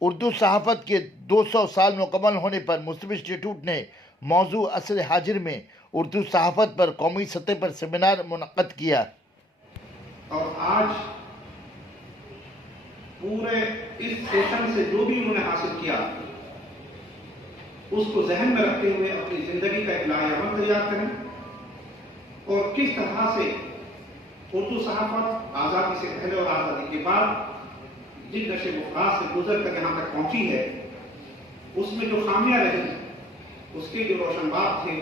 اردو صحافت کے 200 سال مکمل ہونے پر مسلم انسٹیٹیوٹ نے موضوع عصر حاضر میں اردو صحافت پر قومی سطح پر سیمینار منعقد کیا اور آج پورے اس سیشن سے جو بھی انہوں نے حاصل کیا اس کو ذہن میں رکھتے ہوئے اپنی زندگی کا ایک لائحہ تیار کریں اور کس طرح سے اردو صحافت آزادی سے پہلے اور آزادی کے بعد جن نشے گفتار سے گزر کر یہاں تک پہنچی ہے اس میں جو خامیاں رہی اس کے جو روشن بات تھے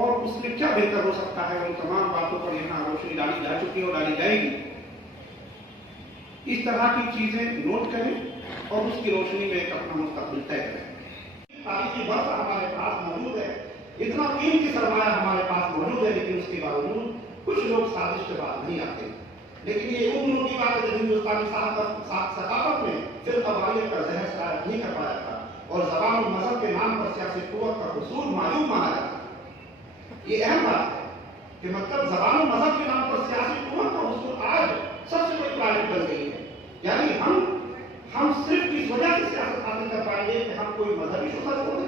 اور اس میں کیا بہتر ہو سکتا ہے ان تمام باتوں پر یہاں روشنی ڈالی جا چکی ہے اور ڈالی جائے گی. اس طرح کی چیزیں نوٹ کریں اور اس کی روشنی میں ایک اپنا مستقبل طے کریں. تاریخی ورثہ ہمارے پاس موجود ہے, اتنا قیمتی سرمایہ ہمارے پاس موجود ہے, لیکن اس کے باوجود کچھ لوگ سازش کے بعد نہیں آتے. لیکن یہ ان لوگوں کی بات ہے جو ہندوستانی ثقافت میں صرف قبائلیت کا زہر شائع نہیں کر پایا تھا اور زبان و مذہب کے نام پر سیاسی قوت کا حصول معلوم مانا جاتا. یہ اہم بات ہے کہ مطلب زبان و مذہب کے نام پر سیاسی قوت کا حصول آج سب سے بڑی پرائرٹی بن گئی ہے. یعنی ہم صرف اس وجہ سے سیاست حاصل کر پائیں گے کہ ہم کوئی مذہبی شہرت ہو گئے,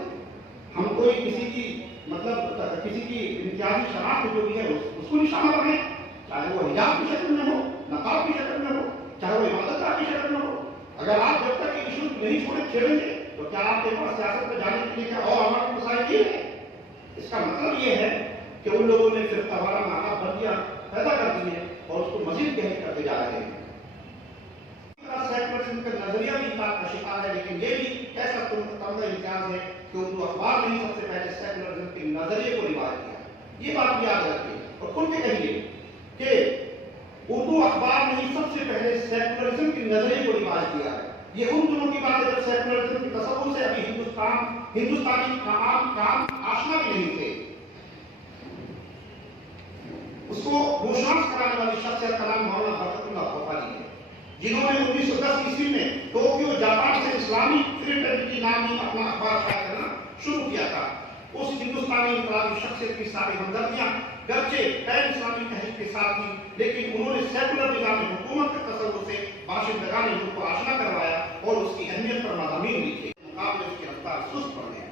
ہم کوئی کسی کی امتیازی شناخت جو بھی ہے اس کو نشانہ بنائیں, چاہے وہ حجاب کی شکل میں ہو, نقاب کی شکل میں ہو, چاہے وہ عبادت گاہ کی شکل میں ہو. اگر آپ جب تک یہ ایشو نہیں چھیڑیں گے تو کیا آپ کے پاس سیاست میں جانے کے لیے کیا اور ہمارے مسائل یہ ہے؟ اس کا مطلب یہ ہے کہ ان لوگوں نے صرف تبارہ ناکاب بندیاں پیدا کر دی ہیں اور اس کو مزید گہری کرتے جا رہے ہیں. سیکولرزم کا نظریہ بھی انتہا کا شکار ہے, لیکن یہ بھی ایسا تمغہ امتیاز ہے کہ اردو اخبار نے سب سے پہلے سیکولرزم کے نظریے کو رواج کیا. یہ بات یاد رکھیے اور کھل کے کہیے کہ اردو اخبار نے سب سے پہلے سیکولرزم کے نظریے کو رواج کیا ہے. یہ ان دنوں کی بات ہے جب سیکولرزم کے تصور سے ابھی ہندوستانی کام آشنا بھی نہیں تھے. اس کو روشناس کرانے والی شخصیت کا نام مولانا برکت اللہ غوثی ہے, جنہوں نے 1910 عیسوی میں ٹوکیو جاپان سے اسلامی فلم ٹیلیویژن نامی اپنا اخبار شائع کرنا شروع کیا تھا. اس ہندوستانی انقلابی شخصیت کی ساری ہمدردیاں گرچہ غیر اسلامی تحریک کے ساتھ تھی, لیکن انہوں نے سیکولر نظام حکومت کے تصور سے باشندگان ملک کو آشنا کروایا اور اس کی اہمیت پر مضامین لکھے. مقابلے اس کی رفتار سست پڑ گئی.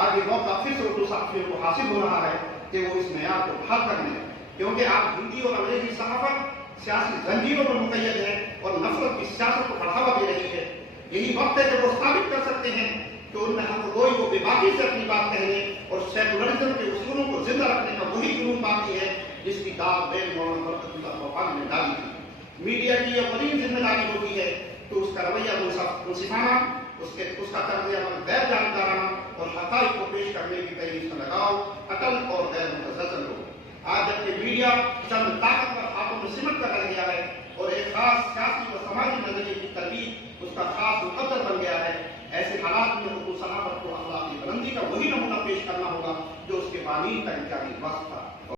آج یہ موقع پھر سے اردو صحافیوں کو حاصل ہو رہا ہے کہ وہ اس معیار کو بحال کر لیں, کیونکہ آپ ہندی اور انگریزی صحافت سیاسی زنجیروں پر مقید ہے اور نفرت کی سیاست کو بڑھاوا دے رہی ہے. یہی وقت ہے کہ وہ ثابت کر سکتے ہیں کہ ان میں حق گوئی کو بے باکی سے اپنی بات کہنے اور سیکولرزم کے اصولوں کو زندہ رکھنے کا وہی جنون باقی ہے جس کی داغ بین مولانا برکت اللہ غوثی نے ڈالی تھی. میڈیا کی یہ بڑی ذمہ داری ہوتی ہے کہ اس کا رویہ منصفانہ, اس کا طرز عمل غیر جانبدارانہ اور حقائق کو پیش کرنے کی تحریک کا لگاؤ اٹل اور غیر متزلزل ہو. آج جبکہ میڈیا چند طاقتور ہاتھوں میں سمٹ کر رہ گیا ہے اور ایک خاص سیاسی و سماجی نظریے کی تربیت اس کا خاص مقدر بن گیا ہے, ایسے حالات میں اردو صحافت کو اخلاقی بلندی کا وہی نمونہ پیش کرنا ہوگا جو اس کے بانی کا امتیازی وقت تھا.